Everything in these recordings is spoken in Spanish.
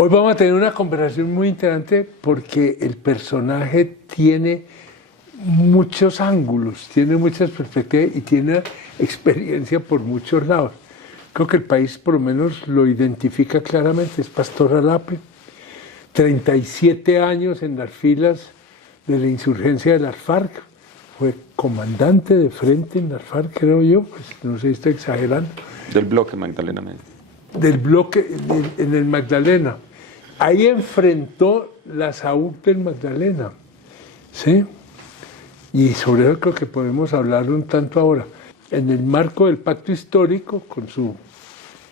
Hoy vamos a tener una conversación muy interesante porque el personaje tiene muchos ángulos, tiene muchas perspectivas y tiene experiencia por muchos lados. Creo que el país por lo menos lo identifica claramente, es Pastor Alape, 37 años en las filas de la insurgencia de las FARC, fue comandante de frente en las FARC, creo yo, pues no sé si estoy exagerando. Del bloque Magdalena Medio. Del bloque en el Magdalena. Ahí enfrentó la SAUC del Magdalena, ¿sí? Y sobre eso creo que podemos hablar un tanto ahora. En el marco del pacto histórico, con su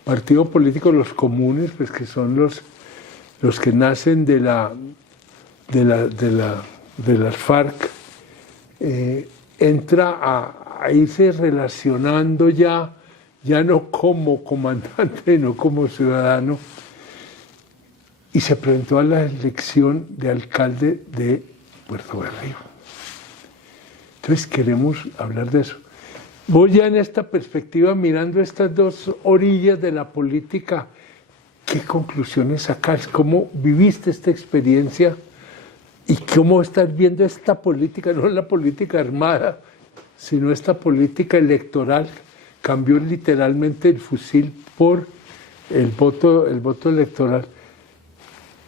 partido político, los comunes, pues que son los que nacen de las FARC, entra a irse relacionando ya no como comandante, no como ciudadano, y se presentó a la elección de alcalde de Puerto Berrío. Entonces queremos hablar de eso. Vos ya en esta perspectiva, mirando estas dos orillas de la política, ¿qué conclusiones sacás? ¿Cómo viviste esta experiencia? ¿Y cómo estás viendo esta política, no la política armada, sino esta política electoral? Cambió literalmente el fusil por el voto electoral.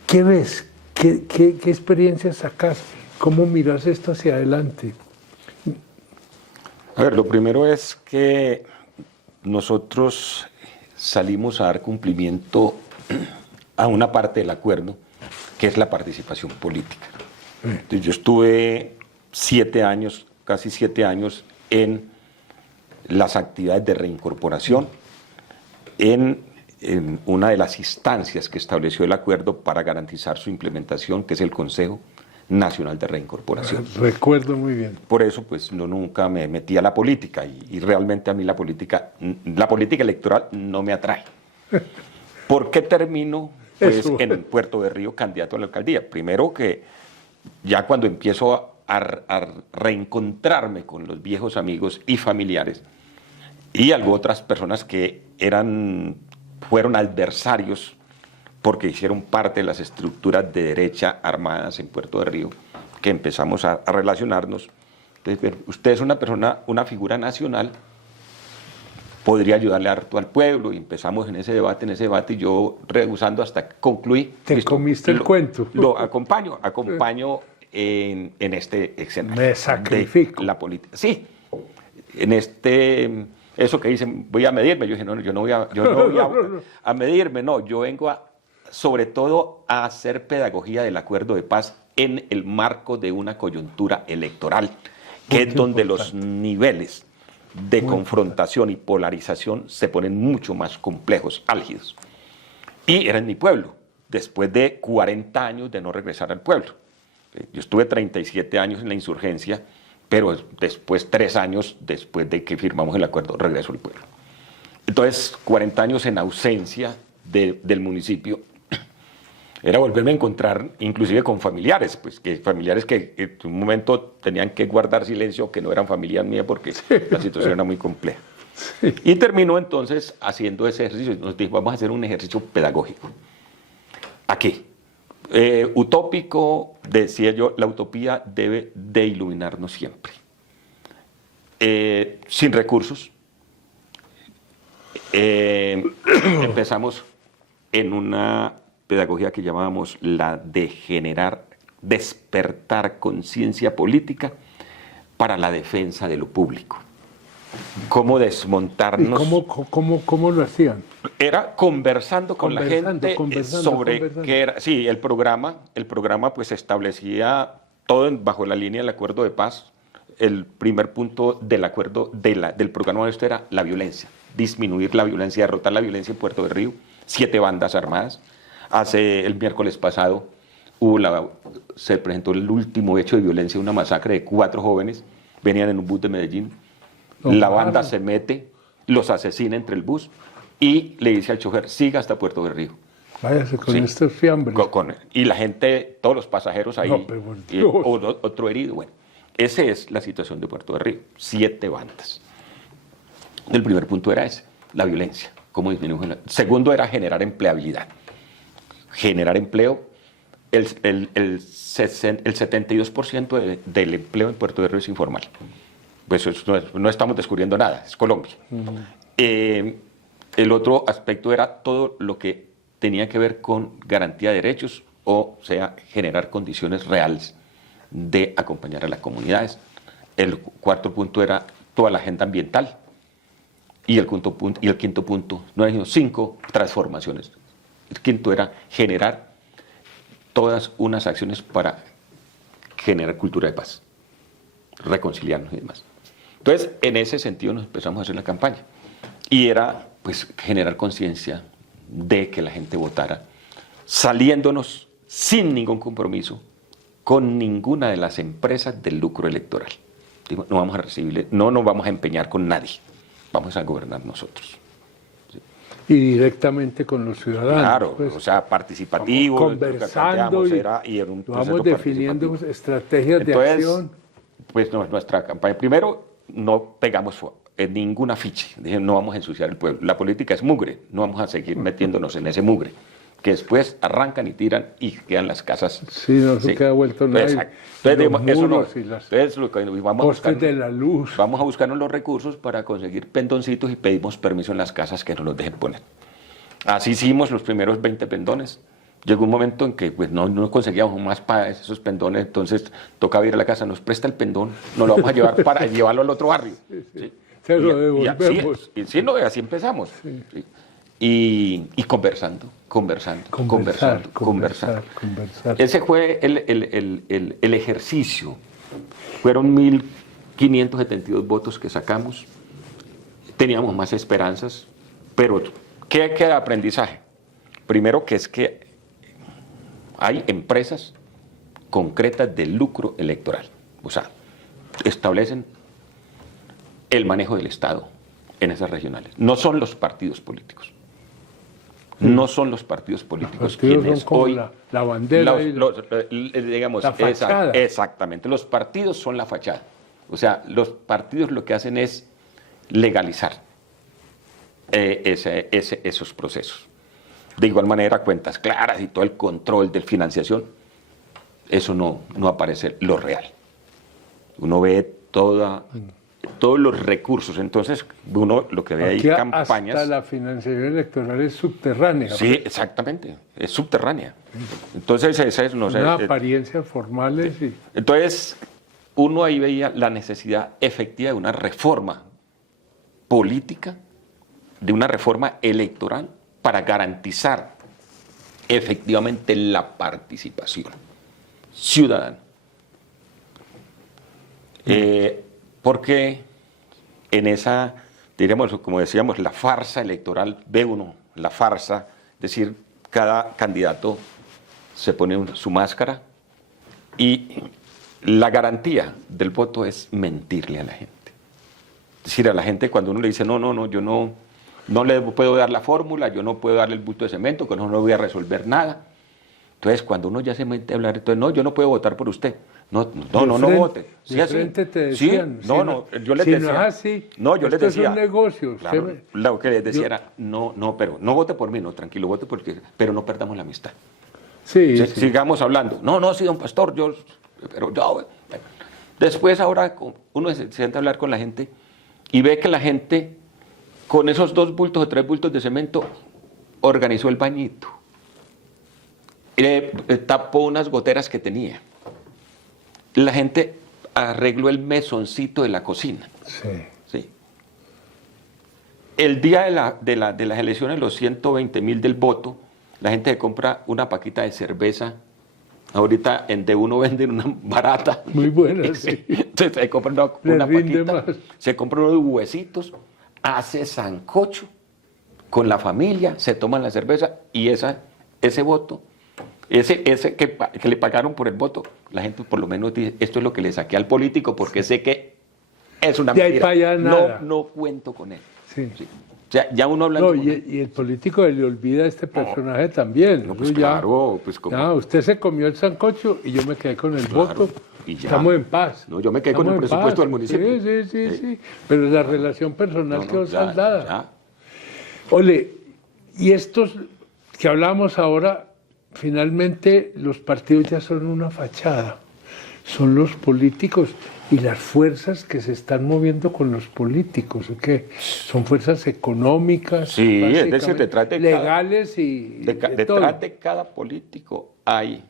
¿Qué ves? ¿Qué experiencias sacas? ¿Cómo miras esto hacia adelante? A ver, lo primero es que nosotros salimos a dar cumplimiento a una parte del acuerdo, que es la participación política. Entonces, yo estuve 7 años, casi 7 años, en las actividades de reincorporación en una de las instancias que estableció el acuerdo para garantizar su implementación, que es el Consejo Nacional de Reincorporación. Recuerdo muy bien. Por eso, pues, yo nunca me metí a la política y realmente a mí la política electoral no me atrae. ¿Por qué termino, pues, en Puerto Berrío candidato a la alcaldía? Primero que ya cuando empiezo a reencontrarme con los viejos amigos y familiares y otras personas que fueron adversarios porque hicieron parte de las estructuras de derecha armadas en Puerto Berrío, que empezamos a relacionarnos. Entonces, usted es una figura nacional, podría ayudarle harto al pueblo, y empezamos en ese debate, y yo rehusando hasta que concluí. Te comiste el cuento. Lo acompaño en este escenario. Me sacrifico. De la política. Sí, eso que dicen, voy a medirme, yo dije, no, yo no voy a medirme, no, yo vengo sobre todo a hacer pedagogía del acuerdo de paz en el marco de una coyuntura electoral, que es donde los niveles de confrontación y polarización se ponen mucho más complejos, álgidos. Y era en mi pueblo, después de 40 años de no regresar al pueblo. Yo estuve 37 años en la insurgencia, pero después, 3 años después de que firmamos el acuerdo, regreso al pueblo. Entonces, 40 años en ausencia del municipio, era volverme a encontrar inclusive con familiares, pues familiares que en un momento tenían que guardar silencio, que no eran familias mías porque la situación era muy compleja. Sí. Y terminó entonces haciendo ese ejercicio. Nos dijo, vamos a hacer un ejercicio pedagógico. ¿A qué? Utópico, decía yo, la utopía debe de iluminarnos siempre. Sin recursos. Empezamos en una pedagogía que llamábamos la de despertar conciencia política para la defensa de lo público. ¿Cómo desmontarnos? ¿Y cómo lo hacían? Era conversando con la gente sobre qué era. Sí, el programa pues establecía todo bajo la línea del acuerdo de paz. El primer punto del acuerdo del programa de esto era la violencia, disminuir la violencia, derrotar la violencia en Puerto Berrío, 7 bandas armadas. El miércoles pasado se presentó el último hecho de violencia, una masacre de 4 jóvenes, venían en un bus de Medellín, la banda se mete, los asesina entre el bus y le dice al chofer, siga hasta Puerto Berrío. Váyase con estos fiambres. Y la gente, todos los pasajeros ahí, otro herido. Bueno, esa es la situación de Puerto Berrío, 7 bandas. El primer punto era ese, la violencia, cómo disminuir. Segundo era generar empleabilidad. generar empleo. El 72% del empleo en Puerto Berrío es informal. Pues no estamos descubriendo nada, es Colombia. El otro aspecto era todo lo que tenía que ver con garantía de derechos, o sea, generar condiciones reales de acompañar a las comunidades. El cuarto punto era toda la agenda ambiental. Y el quinto punto, no hay 5 transformaciones. El quinto era generar todas unas acciones para generar cultura de paz, reconciliarnos y demás. Entonces, en ese sentido nos empezamos a hacer la campaña. Y era, pues, generar conciencia de que la gente votara, saliéndonos sin ningún compromiso con ninguna de las empresas del lucro electoral. Digo, no vamos a recibirle, no nos vamos a empeñar con nadie, vamos a gobernar nosotros. Y directamente con los ciudadanos. Claro, pues, o sea, participativo. Conversando vamos definiendo estrategias de acción. Pues nuestra campaña, primero, no pegamos en ningún afiche, dije, no vamos a ensuciar el pueblo. La política es mugre, no vamos a seguir metiéndonos en ese mugre, que después arrancan y tiran y quedan las casas. Sí, no se queda vuelto nada. Entonces, eso no, vamos de la luz. Vamos a buscarnos los recursos para conseguir pendoncitos y pedimos permiso en las casas que nos los dejen poner. Así hicimos los primeros 20 pendones. Llegó un momento en que pues, no conseguíamos más para esos pendones, entonces tocaba ir a la casa, nos presta el pendón, nos lo vamos a llevar para llevarlo al otro barrio. ¿Sí? Se lo devolvemos. Así empezamos. Sí. Y conversando. Ese fue el ejercicio. Fueron 1.572 votos que sacamos. Teníamos más esperanzas, pero ¿qué queda de aprendizaje? Primero que es que hay empresas concretas de lucro electoral. O sea, establecen el manejo del Estado en esas regionales. No son los partidos políticos. No son los partidos políticos quienes son hoy... La bandera digamos, la fachada. Exactamente. Los partidos son la fachada. O sea, los partidos lo que hacen es legalizar esos procesos. De igual manera, cuentas claras y todo el control de financiación, eso no aparece lo real. Uno ve todos los recursos, entonces uno lo que ve ahí campañas... Hasta la financiación electoral es subterránea. Sí, exactamente, es subterránea. Entonces esa es... Una apariencia formal. Sí. Entonces uno ahí veía la necesidad efectiva de una reforma política, de una reforma electoral, para garantizar efectivamente la participación ciudadana. Porque en esa, diríamos, como decíamos, la farsa electoral, ve uno la farsa, es decir, cada candidato se pone su máscara y la garantía del voto es mentirle a la gente. Es decir, a la gente cuando uno le dice, yo no le puedo dar la fórmula, yo no puedo darle el bulto de cemento, que no voy a resolver nada. Entonces, cuando uno ya se mete a hablar, entonces, no, yo no puedo votar por usted. No vote. Sí, de frente te decían. Sí, yo les decía. No es así, yo les decía. Es un negocio. Claro, lo que les decía era, pero no vote por mí, no, tranquilo, vote porque, pero no perdamos la amistad. Sí. Sigamos hablando. Sí, don pastor, pero yo. Bueno. Después, ahora, uno se sienta a hablar con la gente y ve que la gente, con esos 2 bultos o 3 bultos de cemento, organizó el bañito. Tapó unas goteras que tenía. La gente arregló el mesoncito de la cocina. Sí. El día de las elecciones, los 120.000 del voto, la gente compra una paquita de cerveza. Ahorita de uno venden una barata. Muy buena, sí. Entonces se compra una paquita, se compra unos huesitos, hace sancocho con la familia, se toman la cerveza y ese voto, ese que le pagaron por el voto, la gente por lo menos dice, esto es lo que le saqué al político porque sé que es una mentira. De ahí para allá nada. No cuento con él. Sí. O sea, ya uno hablando y el político le olvida a este personaje también. Pues claro, pues como... usted se comió el sancocho y yo me quedé con el voto. Y ya. Estamos en paz. Yo me quedé con el presupuesto del municipio. Sí. Pero la relación personal quedó saldada. Ole, y estos que hablamos ahora, finalmente los partidos ya son una fachada, son los políticos y las fuerzas que se están moviendo con los políticos, que son fuerzas económicas, sí, es decir, legales y detrás de cada político hay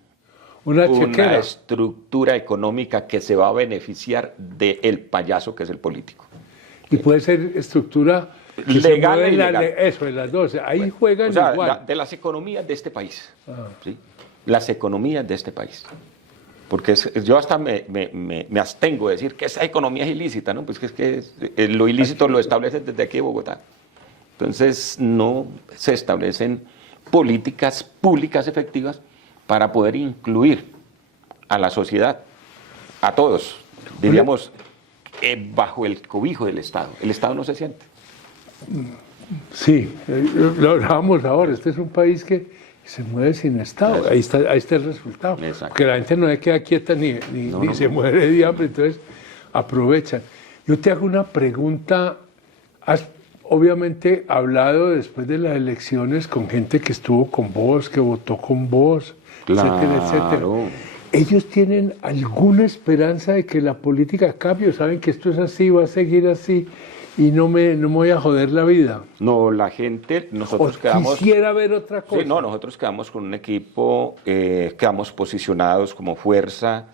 una estructura económica que se va a beneficiar del payaso que es el político. Y puede ser estructura legal e ilegal. Eso, en las dos. Ahí bueno, juegan igual. De las economías de este país. ¿Sí? Las economías de este país. Porque yo hasta me abstengo de decir que esa economía es ilícita, ¿no? Pues que lo ilícito lo establecen desde aquí de Bogotá. Entonces no se establecen políticas públicas efectivas para poder incluir a la sociedad, a todos, diríamos, bajo el cobijo del Estado. El Estado no se siente. Sí, lo hablábamos ahora, este es un país que se mueve sin Estado, ahí está el resultado. Exacto. Que la gente no se queda quieta ni se muere de hambre, entonces aprovechan. Yo te hago una pregunta, has obviamente hablado después de las elecciones con gente que estuvo con vos, que votó con vos, etcétera, etcétera. ¿Ellos tienen alguna esperanza de que la política cambie? ¿Saben que esto es así, va a seguir así y no me voy a joder la vida? No, la gente, nosotros quisiera ver otra cosa. Sí, no, nosotros quedamos con un equipo, quedamos posicionados como fuerza,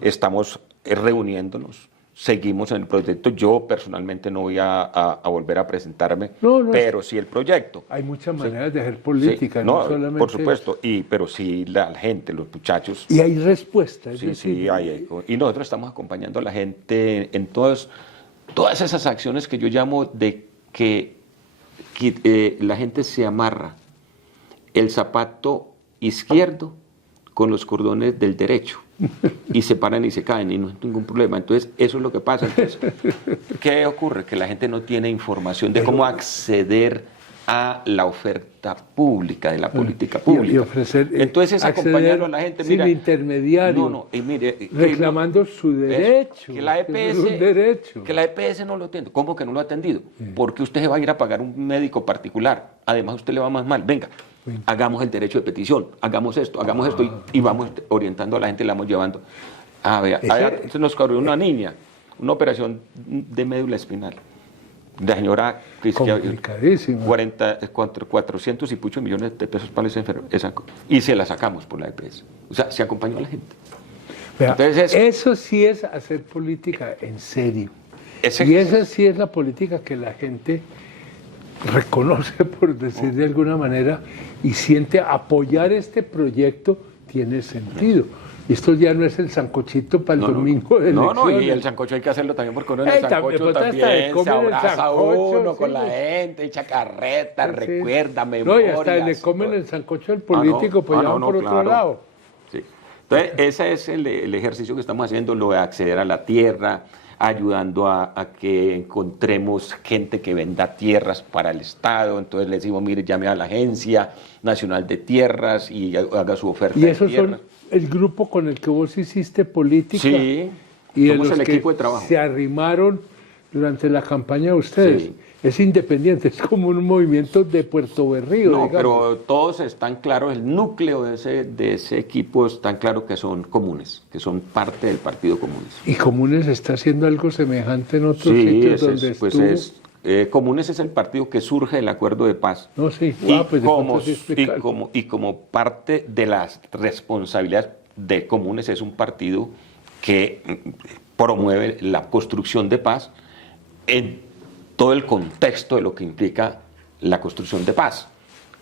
estamos reuniéndonos, seguimos en el proyecto. Yo personalmente no voy a volver a presentarme, pero sí el proyecto. Hay muchas maneras de hacer política, no solamente... por supuesto, pero sí la gente, los muchachos... Y hay respuestas. Sí, hay. Y nosotros estamos acompañando a la gente en todas esas acciones que yo llamo de que la gente se amarra el zapato izquierdo con los cordones del derecho y se paran y se caen y no hay ningún problema. Entonces, eso es lo que pasa. Entonces, ¿qué ocurre? Que la gente no tiene información de cómo acceder a la oferta pública, de la política pública. Y ofrecer, entonces es acompañarlo a la gente. Sin intermediario. Y mire, reclamando su derecho. Que la EPS no lo atiende. ¿Cómo que no lo ha atendido? Porque usted se va a ir a pagar un médico particular. Además, usted le va más mal. Venga, hagamos el derecho de petición, hagamos esto y vamos orientando a la gente y la vamos llevando. A ver, nos corrió una niña, una operación de médula espinal. La señora complicadísimo. 400 y pucho millones de pesos para esa enfermedad. Y se la sacamos por la EPS. O sea, se acompañó a la gente. Vea, entonces, eso sí es hacer política en serio. Y esa sí es la política que la gente reconoce, por decir de alguna manera, y siente apoyar este proyecto tiene sentido. Y esto ya no es el sancochito para el domingo de elecciones. No, y el sancocho hay que hacerlo también porque uno en el sancocho también se abraza uno con la gente, echa carreta, recuerda, memorias. No, y hasta le comen el sancocho al político, pues ya van por otro lado. Sí. Entonces, ese es el ejercicio que estamos haciendo, lo de acceder a la tierra, ayudando a que encontremos gente que venda tierras para el Estado. Entonces le decimos, mire, llame a la Agencia Nacional de Tierras y haga su oferta de tierras. ¿Y esos son el grupo con el que vos hiciste política? Sí, y somos los el que equipo de trabajo. Se arrimaron durante la campaña de ustedes. Sí. Es independiente, es como un movimiento de Puerto Berrío. No, digamos. Pero todos están claros, el núcleo de ese equipo están claros que son comunes, que son parte del Partido Comunes. ¿Y Comunes está haciendo algo semejante en otros sitios donde estuvo? Comunes es el partido que surge del acuerdo de paz. No, sí. Y como parte de las responsabilidades de Comunes es un partido que promueve la construcción de paz en todo el contexto de lo que implica la construcción de paz,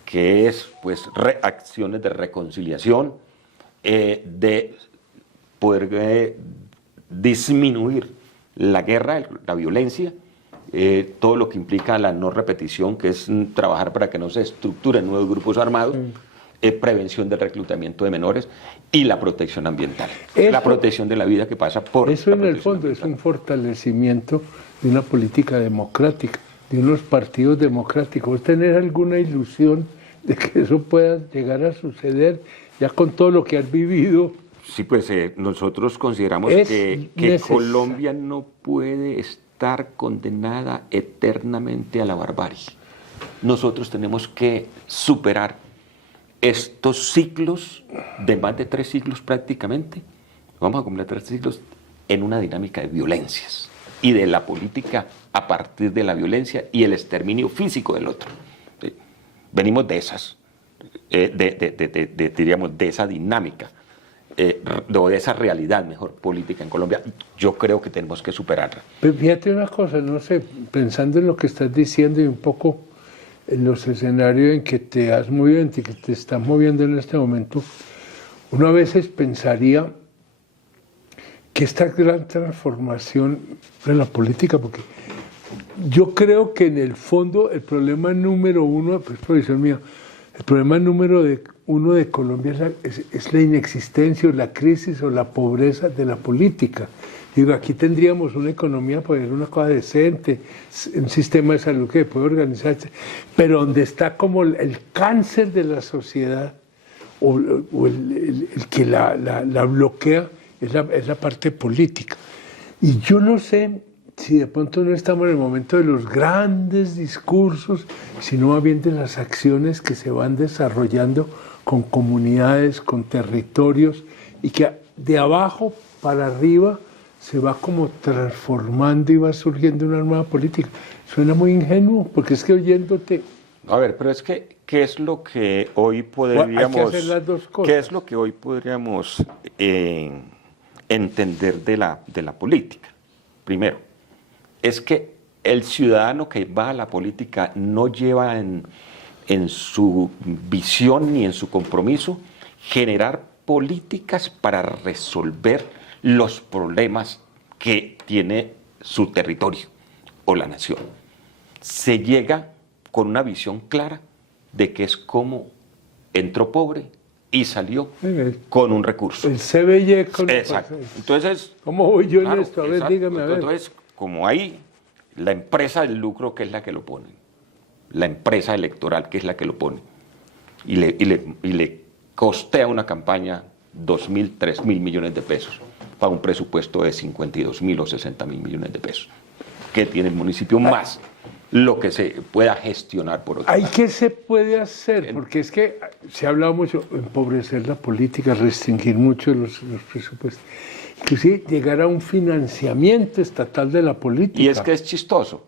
que es pues acciones de reconciliación, de poder disminuir la guerra, la violencia, todo lo que implica la no repetición, que es trabajar para que no se estructuren nuevos grupos armados, prevención del reclutamiento de menores y la protección ambiental, la protección de la vida que pasa por eso en el fondo ambiental. Es un fortalecimiento de una política democrática, de unos partidos democráticos. ¿Vos tenés alguna ilusión de que eso pueda llegar a suceder ya con todo lo que has vivido? Sí, pues nosotros consideramos que Colombia no puede estar condenada eternamente a la barbarie. Nosotros tenemos que superar estos ciclos de más de 3 siglos prácticamente, vamos a completar 3 siglos en una dinámica de violencias y de la política a partir de la violencia y el exterminio físico del otro. ¿Sí? Venimos de esas, diríamos, de esa dinámica, o de esa realidad, mejor, política en Colombia. Yo creo que tenemos que superarla. Pero fíjate una cosa, no sé, pensando en lo que estás diciendo y un poco en los escenarios en que te has movido, en que te estás moviendo en este momento, uno a veces pensaría que esta gran transformación de la política, porque yo creo que en el fondo el problema número uno, pues profesor mío, el problema número uno de Colombia es la inexistencia o la crisis o la pobreza de la política. Digo, aquí tendríamos una economía, poder una cosa decente, un sistema de salud que puede organizarse, pero donde está como el cáncer de la sociedad o el que la bloquea es la parte política. Y yo no sé si de pronto no estamos en el momento de los grandes discursos, sino más bien de las acciones que se van desarrollando con comunidades, con territorios, y que de abajo para arriba se va como transformando y va surgiendo una nueva política. Suena muy ingenuo, porque es que oyéndote... A ver, pero es que, ¿qué es lo que hoy podríamos... Hay que hacer las dos cosas. ¿Qué es lo que hoy podríamos entender de la política? Primero, es que el ciudadano que va a la política no lleva en su visión ni en su compromiso generar políticas para resolver los problemas que tiene su territorio o la nación. Se llega con una visión clara de que es como entró pobre y salió con un recurso. El CBY con... Exacto. Entonces, ¿cómo voy yo en claro, esto? A ver, exacto. dígame, a ver. Entonces, como hay la empresa del lucro que es la que lo pone, la empresa electoral que es la que lo pone, y le costea una campaña 2.000, 3.000 millones de pesos para un presupuesto de 52.000 o 60.000 millones de pesos, que tiene el municipio más lo que se pueda gestionar por otro lado. ¿Qué se puede hacer? Porque es que se ha hablado mucho de empobrecer la política, restringir mucho los presupuestos, inclusive llegar a un financiamiento estatal de la política. Y es que es chistoso.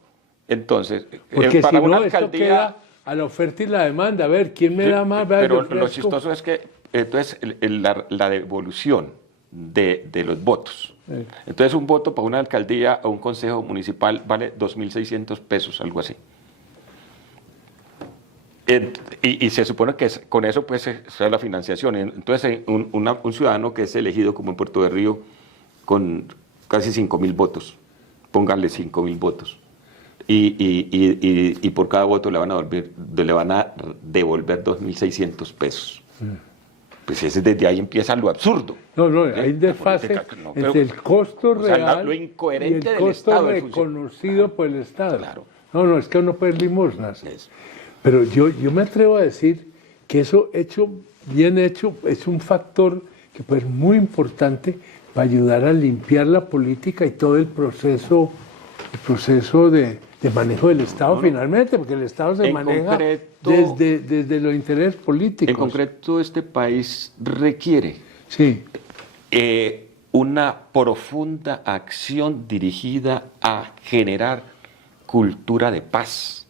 Entonces, porque para si una no, esto alcaldía... queda a la oferta y la demanda. A ver, ¿quién me da más? Pero lo chistoso es que entonces la devolución de los votos. Entonces un voto para una alcaldía o un consejo municipal vale 2.600 pesos, algo así. Y se supone que con eso pues se da la financiación. Entonces un ciudadano que es elegido como en Puerto de Río con casi 5.000 votos, pónganle 5.000 votos. Y por cada voto le van a devolver 2.600 pesos. Pues desde ahí empieza lo absurdo. No, hay desfase entre el costo real lo incoherente y el del costo Estado reconocido por el Estado. Claro. No, es que uno puede limosnas. Pero yo me atrevo a decir que eso bien hecho, es un factor que pues, es muy importante para ayudar a limpiar la política y todo el proceso de manejo del Estado finalmente, porque el Estado se maneja desde los intereses políticos. En concreto, este país requiere una profunda acción dirigida a generar cultura de paz,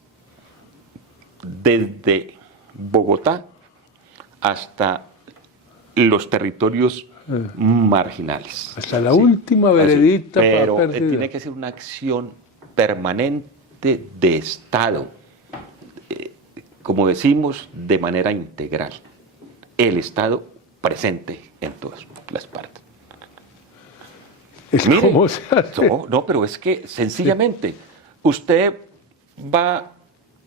desde Bogotá hasta los territorios marginales. Hasta la última veredita. Pero tiene que ser una acción permanente de Estado, como decimos, de manera integral. El Estado presente en todas las partes. ¿Cómo se hace? No, pero es que sencillamente usted va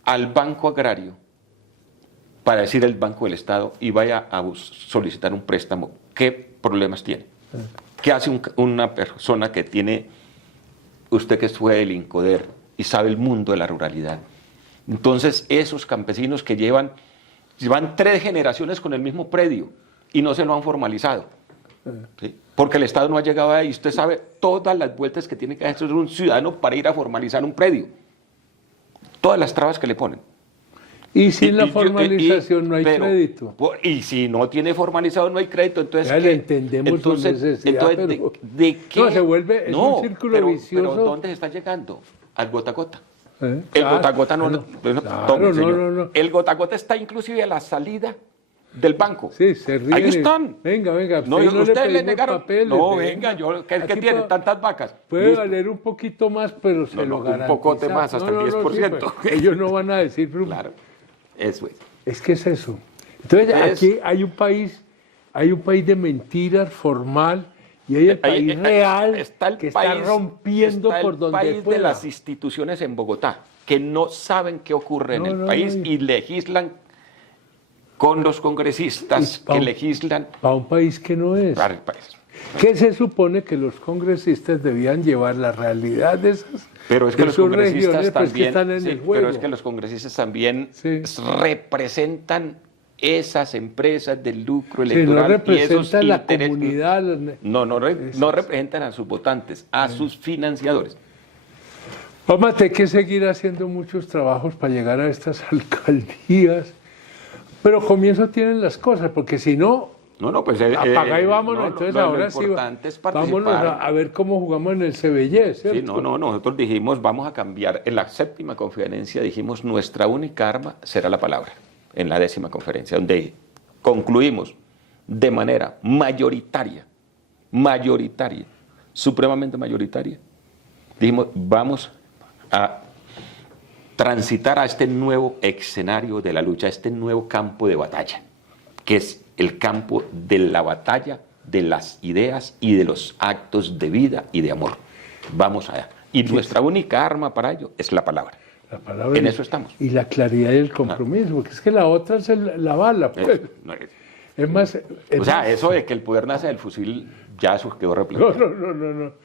al Banco Agrario, para decir el Banco del Estado, y vaya a solicitar un préstamo. ¿Qué problemas tiene? ¿Qué hace una persona que tiene, usted que fue del INCODER y sabe el mundo de la ruralidad? Entonces, esos campesinos que llevan 3 generaciones con el mismo predio y no se lo han formalizado, ¿sí? Porque el Estado no ha llegado ahí. Usted sabe todas las vueltas que tiene que hacer un ciudadano para ir a formalizar un predio, todas las trabas que le ponen. Y sin la formalización no hay crédito. Y si no tiene formalizado no hay crédito, entonces ya le entendemos su necesidad, pero ¿de qué? No, se vuelve es un círculo vicioso. Pero ¿dónde se está llegando? Al gota a gota. El Claro, gota a gota claro, no. El gota a gota está inclusive a la salida del banco. Sí, se ríen. Ahí están. Venga. No, ustedes le negaron. Papeles, no, venga, ¿qué tiene? Tantas vacas. Puede Listo. valer un poquito más, pero se lo garantiza. Un pocote más, hasta el 10%. Sí, pues, ellos no van a decir. Claro, eso es. Es que es eso. Entonces, aquí hay un país de mentiras formal y hay el país real que está rompiendo por donde pueda. El país de las instituciones en Bogotá, que no saben qué ocurre en el país y legislan con los congresistas que legislan. Para un país que no es. Para el país. ¿Qué se supone que los congresistas debían llevar la realidad de esas? Pero es que los congresistas también, están en el juego. Pero es que los congresistas también representan esas empresas del lucro electoral. No representan la comunidad. No representan a sus votantes, a sus financiadores. Vamos a tener que seguir haciendo muchos trabajos para llegar a estas alcaldías, pero comienzo tienen las cosas, porque si no, pues apaga y vámonos. Entonces ahora sí, es vámonos a ver cómo jugamos en el CBY, ¿cierto? Sí, nosotros dijimos, vamos a cambiar, en la 7ª conferencia dijimos, nuestra única arma será la palabra, en la 10ª conferencia, donde concluimos de manera mayoritaria, supremamente mayoritaria, dijimos, vamos a transitar a este nuevo escenario de la lucha, a este nuevo campo de batalla, que es el campo de la batalla de las ideas y de los actos de vida y de amor. Vamos allá. Y nuestra única arma para ello es la palabra. En eso estamos. Y la claridad y el compromiso, porque es que la otra es la bala. Pues. Es más... eso de que el poder nace del fusil, ya eso quedó replanteado. No.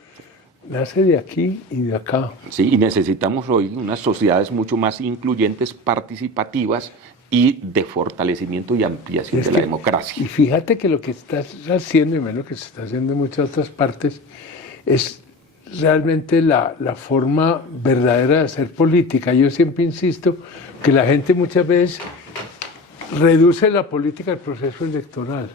Nace de aquí y de acá. Sí, y necesitamos hoy unas sociedades mucho más incluyentes, participativas y de fortalecimiento y ampliación de la democracia. Y fíjate que lo que estás haciendo, y menos que se está haciendo en muchas otras partes, es realmente la forma verdadera de hacer política. Yo siempre insisto que la gente muchas veces reduce la política al proceso electoral.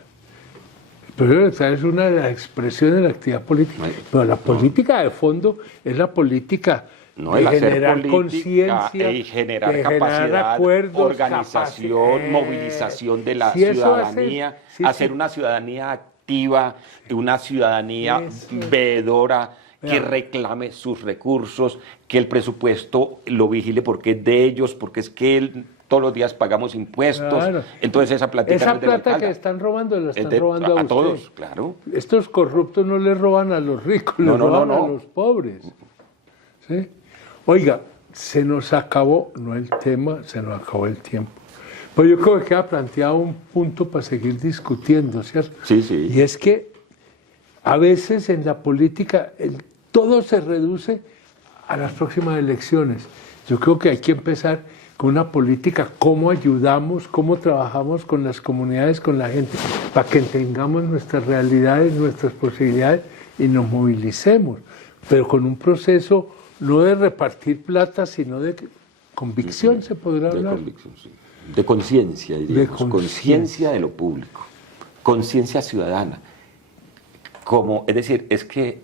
Pero es una de las expresiones de la actividad política. Pero la política de fondo es la política de generar conciencia, y generar capacidad, acuerdos, organización, movilización de la ciudadanía, hacer una ciudadanía activa, una ciudadanía veedora, que reclame sus recursos, que el presupuesto lo vigile porque es de ellos, porque es que todos los días pagamos impuestos. Claro. Entonces esa plata que están robando, la están robando a todos, claro. Estos corruptos no le roban a los ricos, le roban a los pobres. ¿Sí? Oiga, se nos acabó, no el tema, se nos acabó el tiempo. Pues yo creo que queda planteado un punto para seguir discutiendo, ¿cierto? Sí. Y es que a veces en la política todo se reduce a las próximas elecciones. Yo creo que hay que empezar con una política, cómo ayudamos, cómo trabajamos con las comunidades, con la gente, para que entendamos nuestras realidades, nuestras posibilidades y nos movilicemos, pero con un proceso no de repartir plata, sino de convicción, se podrá hablar. De conciencia, diríamos, conciencia de lo público, conciencia ciudadana. Es decir, es que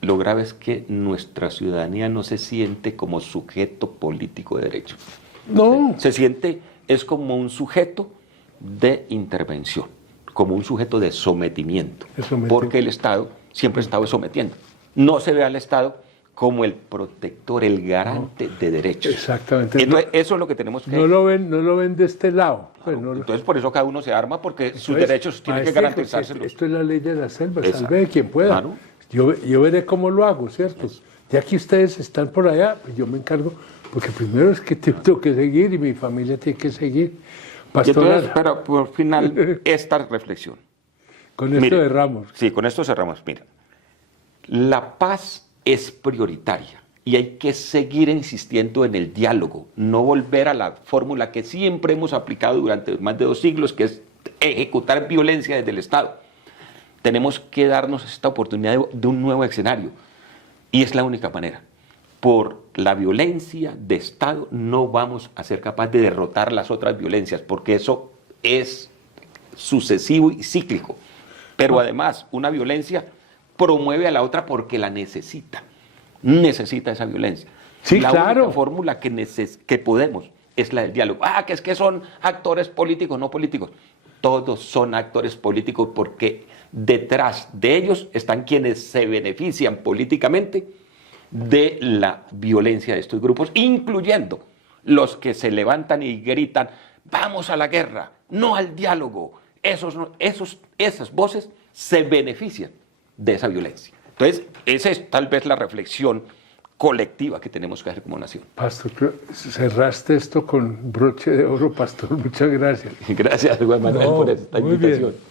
lo grave es que nuestra ciudadanía no se siente como sujeto político de derecho. No. Se siente, es como un sujeto de intervención, como un sujeto de sometimiento, porque el Estado siempre ha estado sometiendo. No se ve al Estado como el protector, el garante de derechos. Exactamente. Entonces, eso es lo que tenemos que... No lo ven de este lado. Claro, pues entonces, por eso cada uno se arma, porque sus derechos tienen que garantizarse. Esto es la ley de la selva, salve de quien pueda. Claro. Yo veré cómo lo hago, ¿cierto? Eso. Ya que ustedes están por allá, pues yo me encargo, porque primero es que tengo que seguir y mi familia tiene que seguir. Entonces, pero por final, esta reflexión. Con esto cerramos. Sí, con esto cerramos. Mira, la paz es prioritaria y hay que seguir insistiendo en el diálogo, no volver a la fórmula que siempre hemos aplicado durante más de 2 siglos, que es ejecutar violencia desde el Estado. Tenemos que darnos esta oportunidad de un nuevo escenario y es la única manera. por la violencia de Estado no vamos a ser capaces de derrotar las otras violencias, porque eso es sucesivo y cíclico. Pero además, una violencia promueve a la otra porque la necesita esa violencia. Sí, la claro. única fórmula que podemos es la del diálogo. Que es que son actores políticos, no políticos. Todos son actores políticos porque detrás de ellos están quienes se benefician políticamente de la violencia de estos grupos, incluyendo los que se levantan y gritan, vamos a la guerra, no al diálogo. Esas voces se benefician de esa violencia. Entonces, esa es tal vez la reflexión colectiva que tenemos que hacer como nación. Pastor, cerraste esto con broche de oro, Pastor. Muchas gracias. Gracias, Juan Manuel, por esta invitación. Bien.